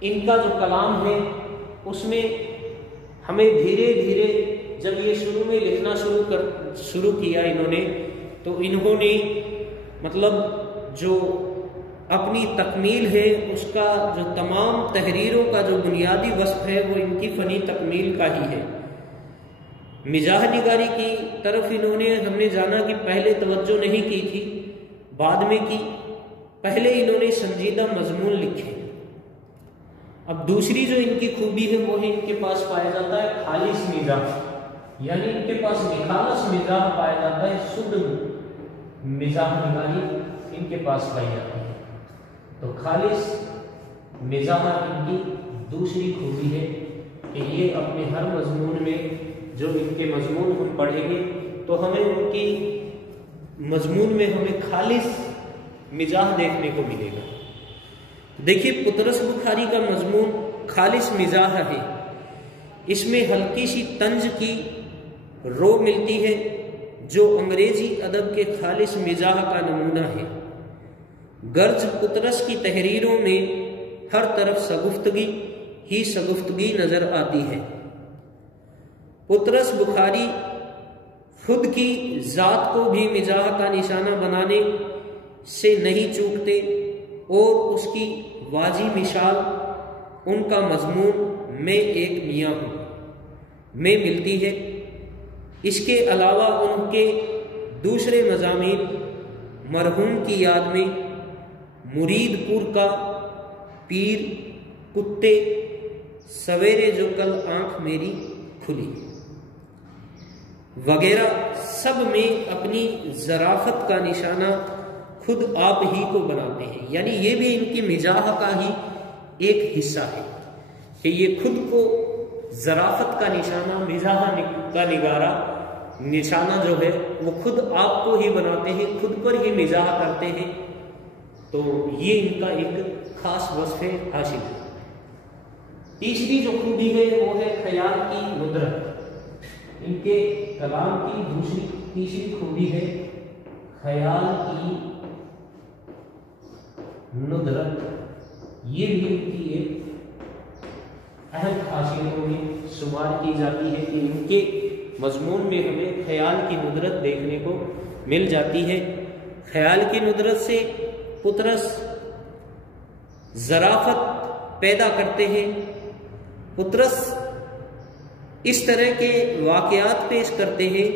ان کا جو کلام ہے اس میں ہمیں دھیرے دھیرے جب یہ شروع میں لکھنا شروع کیا انہوں نے، تو انہوں نے مطلب جو اپنی تکمیل ہے اس کا جو تمام تحریروں کا جو بنیادی وصف ہے وہ ان کی فنی تکمیل کا ہی ہے۔ مزاح نگاری کی طرف ہم نے جانا کہ پہلے توجہ نہیں کی تھی، بعد میں کی۔ پہلے انہوں نے سنجیدہ مضمون لکھے۔ اب دوسری جو ان کی خوبی ہے وہ ہے ان کے پاس پایا جاتا ہے خالص مزاح، یعنی ان کے پاس نخالص مزاح پایا جاتا ہے، شدھ مزاح نگاری ان کے پاس پائی جاتی ہے۔ تو خالص مزاح ان کی دوسری خوبی ہے کہ یہ اپنے ہر مضمون میں، جو ان کے مضمون ہم پڑھیں گے تو ہمیں ان کی مضمون میں ہمیں خالص مزاح دیکھنے کو ملے گا۔ دیکھیے پطرس بخاری کا مضمون خالص مزاح ہے، اس میں ہلکی سی طنز کی رو ملتی ہے جو انگریزی ادب کے خالص مزاح کا نمونہ ہے۔ گرچ پطرس کی تحریروں میں ہر طرف شگفتگی ہی شگفتگی نظر آتی ہے۔ پطرس بخاری خود کی ذات کو بھی مزاح کا نشانہ بنانے سے نہیں چوکتے، اور اس کی واضح مثال ان کا مضمون میں ایک میاں ہوں میں ملتی ہے۔ اس کے علاوہ ان کے دوسرے مضامین مرحوم کی یاد میں، مرید پور کا، پیر، کتے، سویرے جو کل آنکھ میری کھلی وغیرہ سب میں اپنی ظرافت کا نشانہ خود آپ ہی کو بناتے ہیں۔ یعنی یہ بھی ان کی مزاح کا ہی ایک حصہ ہے کہ یہ خود کو ظرافت کا نشانہ، مزاح کا نگارہ نشانہ جو ہے وہ خود آپ کو ہی بناتے ہیں، خود پر ہی مزاح کرتے ہیں۔ تو یہ ان کا ایک خاص وصف حاصل ہے۔ تیسری جو خوبی ہے وہ ہے خیال کی ندرت۔ ان کے کلام کی تیسری خوبی ہے خیال کی ندرت۔ یہ بھی ان کی ایک اہم خاصیتوں میں شمار کی جاتی ہے کہ ان کے مضمون میں ہمیں خیال کی ندرت دیکھنے کو مل جاتی ہے۔ خیال کی ندرت سے پطرس ظرافت پیدا کرتے ہیں۔ پطرس اس طرح کے واقعات پیش کرتے ہیں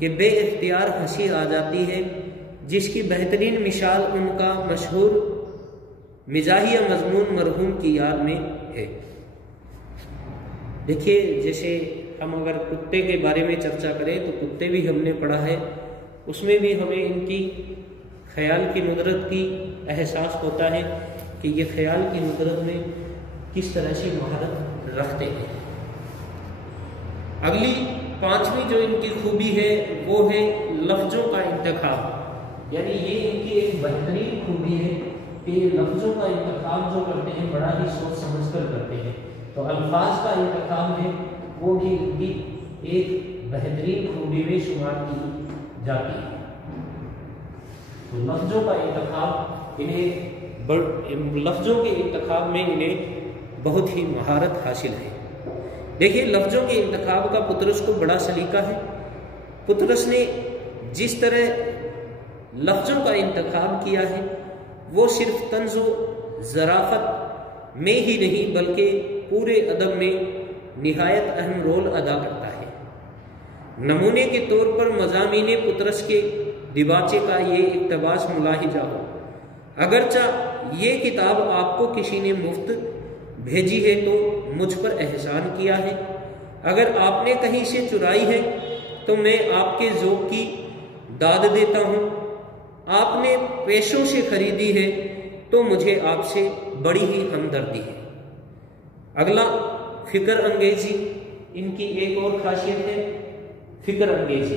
کہ بے اختیار ہنسی آ جاتی ہے، جس کی بہترین مثال ان کا مشہور مزاحیہ مضمون مرحوم کی یاد میں ہے۔ دیکھیے جیسے ہم اگر کتے کے بارے میں چرچا کریں تو کتے بھی ہم نے پڑھا ہے، اس میں بھی ہمیں ان کی خیال کی ندرت کی احساس ہوتا ہے کہ یہ خیال کی ندرت میں کس طرح سے مہارت رکھتے ہیں۔ اگلی پانچویں جو ان کی خوبی ہے وہ ہے لفظوں کا انتخاب۔ یعنی یہ ان کی ایک بہترین خوبی ہے کہ یہ لفظوں کا انتخاب جو کرتے ہیں بڑا ہی سوچ سمجھ کر کرتے ہیں۔ تو الفاظ کا انتخاب ہے وہ بھی ان کی ایک بہترین خوبی میں شمار کی جاتی ہے۔ تو لفظوں کا انتخاب لفظوں کے انتخاب میں انہیں بہت ہی مہارت حاصل ہے۔ دیکھیے لفظوں کے انتخاب کا پطرس کو بڑا سلیقہ ہے۔ پطرس نے جس طرح لفظوں کا انتخاب کیا ہے وہ صرف طنز و ظرافت میں ہی نہیں بلکہ پورے ادب میں نہایت اہم رول ادا کرتا ہے۔ نمونے کے طور پر مضامین پطرس کے دیباچے کا یہ اقتباس ملاحظہ ہو: اگرچہ یہ کتاب آپ کو کسی نے مفت بھیجی ہے تو مجھ پر احسان کیا ہے، اگر آپ نے کہیں سے چرائی ہے تو میں آپ کے ذوق کی داد دیتا ہوں، آپ نے پیسوں سے خریدی ہے تو مجھے آپ سے بڑی ہی ہمدردی ہے۔ اگلا فکر انگیزی، ان کی ایک اور خاصیت ہے فکر انگیزی۔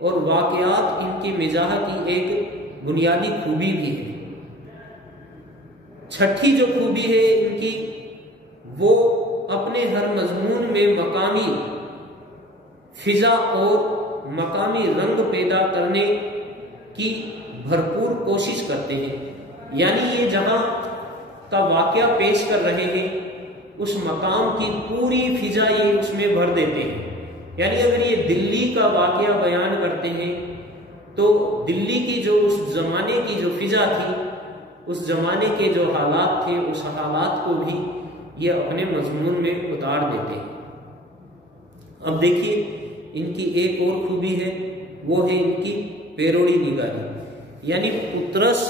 اور واقعات ان کی مزاح کی ایک بنیادی خوبی بھی ہے۔ چھٹی جو خوبی ہے ان کی، وہ اپنے ہر مضمون میں مقامی فضا اور مقامی رنگ پیدا کرنے کی بھرپور کوشش کرتے ہیں۔ یعنی یہ جہاں کا واقعہ پیش کر رہے ہیں اس مقام کی پوری فضا یہ اس میں بھر دیتے ہیں۔ یعنی اگر یہ دلی کا واقعہ بیان کرتے ہیں تو دلی کی جو اس زمانے کی جو فضا تھی، اس زمانے کے جو حالات تھے، اس حالات کو بھی یہ اپنے مضمون میں اتار دیتے ہیں۔ اب دیکھیے ان کی ایک اور خوبی ہے، وہ ہے ان کی پیروڑی نگاری۔ یعنی پطرس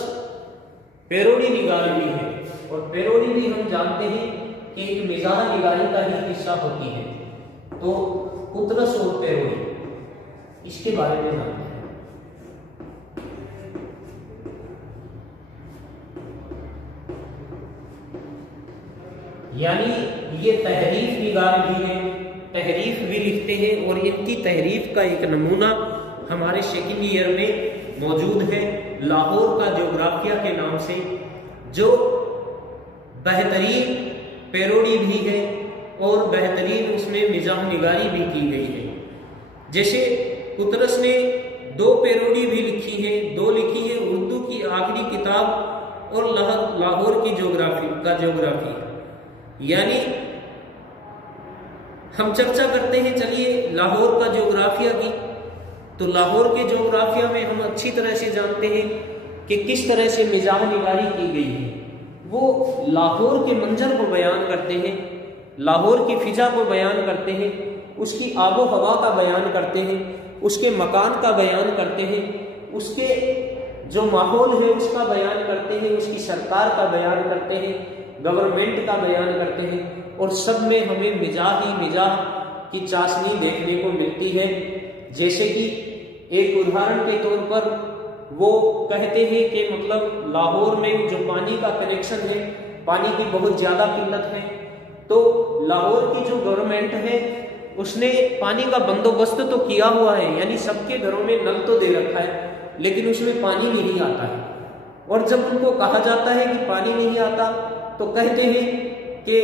پیروڑی نگار بھی ہے، اور پیروڑی بھی ہم جانتے ہیں کہ ایک مزاح نگاری کا ہی حصہ ہوتی ہے۔ تو پطرس اور پیروڑی، اس کے بارے میں جانتے ہیں۔ یعنی یہ تحریف نگار بھی ہیں، تحریف بھی لکھتے ہیں، اور ان کی تحریف کا ایک نمونہ ہمارے سیکنڈ ایئر میں موجود ہے، لاہور کا جغرافیہ کے نام سے، جو بہترین پیروڈی بھی ہے اور بہترین اس میں مزاح نگاری بھی کی گئی ہے۔ جیسے پطرس نے 2 پیروڈی بھی لکھی ہیں، 2 لکھی ہیں اردو کی آخری کتاب اور لاہور کی جغرافی۔ یعنی ہم چرچا کرتے ہیں چلیے لاہور کا جغرافیہ کی، تو لاہور کے جغرافیہ میں ہم اچھی طرح سے جانتے ہیں کہ کس طرح سے مزاح نگاری کی گئی ہے۔ وہ لاہور کے منظر کو بیان کرتے ہیں، لاہور کی فضا کو بیان کرتے ہیں، اس کی آب و ہوا کا بیان کرتے ہیں، اس کے مکان کا بیان کرتے ہیں، اس کے جو ماحول ہے اس کا بیان کرتے ہیں، اس کی سرکار کا بیان کرتے ہیں، گورنمنٹ کا بیان کرتے ہیں، اور سب میں ہمیں مزاح کی چاشنی دیکھنے کو ملتی ہے۔ جیسے کہ ایک ادھارن کے طور پر وہ کہتے ہیں کہ مطلب لاہور میں جو پانی کا کنیکشن ہے، پانی کی بہت زیادہ قلت ہے، تو لاہور کی جو گورنمنٹ ہے اس نے پانی کا بندوبست تو کیا ہوا ہے، یعنی سب کے گھروں میں نل تو دے رکھا ہے، لیکن اس میں پانی نہیں آتا ہے۔ اور جب ان کو کہا جاتا ہے کہ پانی نہیں آتا تو کہتے ہیں کہ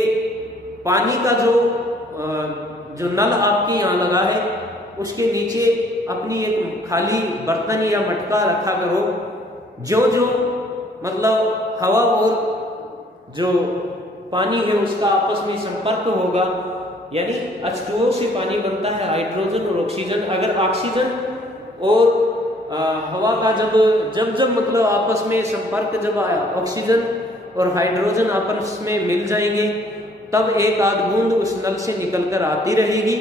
پانی کا جو نل آپ کے یہاں لگا ہے اس کے نیچے اپنی ایک خالی برتن یا مٹکا رکھا کرو، جو مطلب ہوا اور جو پانی ہے اس کا آپس میں سمپرک ہوگا، یعنی H2O سے پانی بنتا ہے، ہائیڈروجن اور آکسیجن۔ اگر آکسیجن اور ہوا کا جب مطلب آپس میں سمپرک، جب آکسیجن اور ہائیڈروجن آپس میں مل جائیں گے تب ایک آدھ بوند اس نل سے نکل کر آتی رہے گی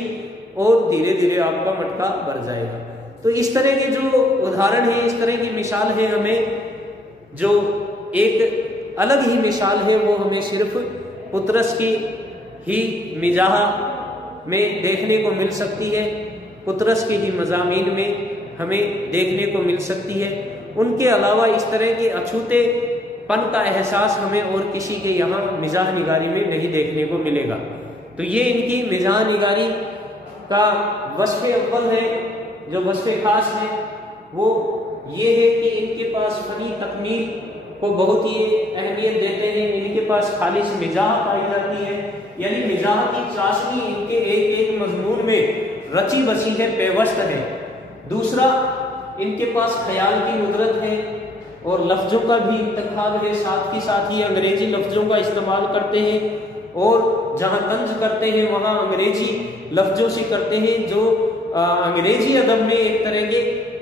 اور دھیرے دھیرے آپ کا مٹکا بھر جائے گا۔ تو اس طرح کے جو ادھارن ہے، اس طرح کی مثال ہے، ہمیں جو ایک الگ ہی مثال ہے وہ ہمیں صرف پطرس کی ہی مزاح میں دیکھنے کو مل سکتی ہے، پطرس کے ہی مضامین میں ہمیں دیکھنے کو مل سکتی ہے۔ ان کے علاوہ اس طرح کے اچھوتے پن کا احساس ہمیں اور کسی کے یہاں مزاح نگاری میں نہیں دیکھنے کو ملے گا۔ تو یہ ان کی مزاح نگاری کا وصف اول ہے، جو وصف خاص ہے وہ یہ ہے کہ ان کے پاس فنی تکمیل کو بہت ہی اہمیت دیتے ہیں، ان کے پاس خالص مزاح پائی جاتی ہے، یعنی مزاح کی چاشنی ان کے ایک ایک مضمون میں رچی بسی ہے، پیوست ہے۔ دوسرا، ان کے پاس خیال کی قدرت ہے اور لفظوں کا بھی انتخاب ہے، ساتھ ہی ساتھ ہی انگریزی لفظوں کا استعمال کرتے ہیں، اور جہاں طنز کرتے ہیں وہاں انگریزی لفظوں سے کرتے ہیں، جو انگریزی ادب میں ایک طرح کے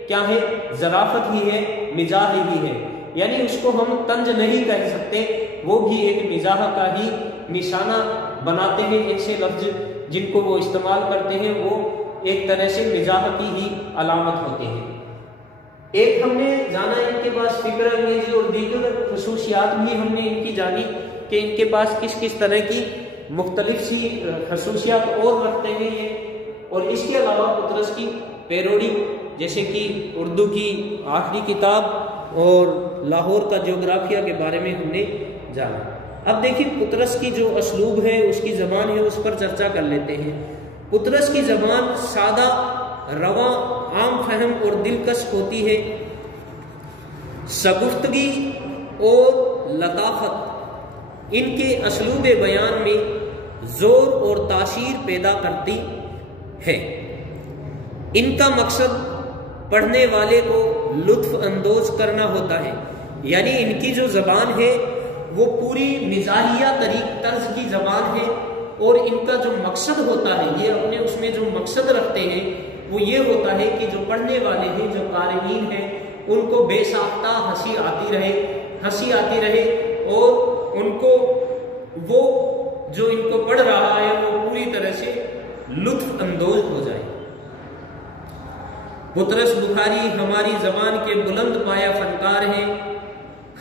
کیا ہے، ظرافت ہی ہے، مزاح ہی ہے، یعنی اس کو ہم طنز نہیں کہہ سکتے، وہ بھی ایک مزاح کا ہی نشانہ بناتے ہیں۔ ایسے لفظ جن کو وہ استعمال کرتے ہیں وہ ایک طرح سے مزاح کی ہی علامت ہوتے ہیں۔ ایک ہم نے جانا ان کے پاس فکر انگیزی اور دیگر خصوصیات بھی ہم نے ان کی جانی کہ ان کے پاس کس کس طرح کی مختلف سی خصوصیات اور رکھتے ہیں یہ، اور اس کے علاوہ پطرس کی پیروڈی جیسے کہ اردو کی آخری کتاب اور لاہور کا جغرافیہ کے بارے میں ہم نے جانا۔ اب دیکھیں پطرس کی جو اسلوب ہے، اس کی زبان ہے، اس پر چرچا کر لیتے ہیں۔ پطرس کی زبان سادہ، رواں عام فہم اور دلکش ہوتی ہے، شگفتگی اور لطافت ان کے اسلوب بیان میں زور اور تاثیر پیدا کرتی ہے۔ ان کا مقصد پڑھنے والے کو لطف اندوز کرنا ہوتا ہے، یعنی ان کی جو زبان ہے وہ پوری مزاحیہ طرز کی زبان ہے، اور ان کا جو مقصد ہوتا ہے، یہ اپنے اس میں جو مقصد رکھتے ہیں وہ یہ ہوتا ہے کہ جو پڑھنے والے ہیں، جو قارئین ہیں، ان کو بے ساختہ ہنسی آتی رہے اور ان کو وہ جو ان کو پڑھ رہا ہے وہ پوری طرح سے لطف اندوز ہو جائے۔ بطرس بخاری ہماری زبان کے بلند پایہ فنکار ہیں۔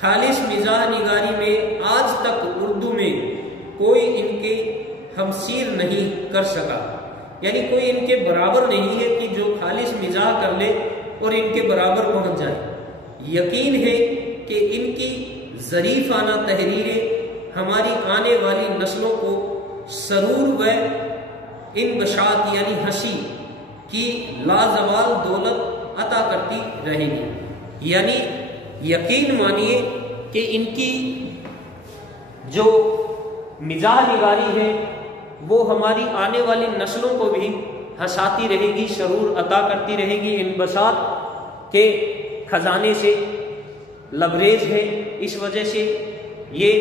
خالص مزاح نگاری میں آج تک اردو میں کوئی ان کے ہمسیر نہیں کر سکا، یعنی کوئی ان کے برابر نہیں ہے کہ جو خالص مزاح کر لے اور ان کے برابر پہنچ جائے۔ یقین ہے کہ ان کی ظریفانہ تحریریں ہماری آنے والی نسلوں کو سرور و انبساط یعنی ہنسی کی لازوال دولت عطا کرتی رہیں گی۔ یعنی یقین مانیے کہ ان کی جو مزاح نگاری ہے وہ ہماری آنے والی نسلوں کو بھی ہنساتی رہے گی، سرور عطا کرتی رہے گی، انبساط کے خزانے سے لبریز ہے۔ اس وجہ سے یہ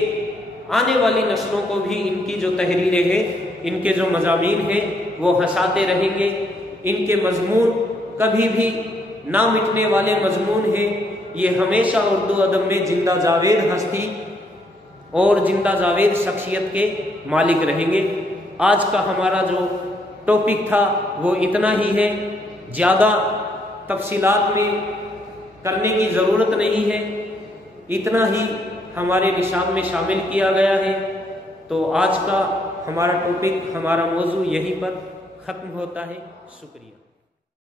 آنے والی نسلوں کو بھی ان کی جو تحریریں ہیں، ان کے جو مضامین ہیں وہ ہنساتے رہیں گے۔ ان کے مضمون کبھی بھی نہ مٹنے والے مضمون ہیں، یہ ہمیشہ اردو ادب میں زندہ جاوید ہستی اور زندہ جاوید شخصیت کے مالک رہیں گے۔ آج کا ہمارا جو ٹاپک تھا وہ اتنا ہی ہے، زیادہ تفصیلات میں کرنے کی ضرورت نہیں ہے، اتنا ہی ہمارے نصاب میں شامل کیا گیا ہے۔ تو آج کا ہمارا ٹاپک، ہمارا موضوع یہیں پر ختم ہوتا ہے۔ شکریہ۔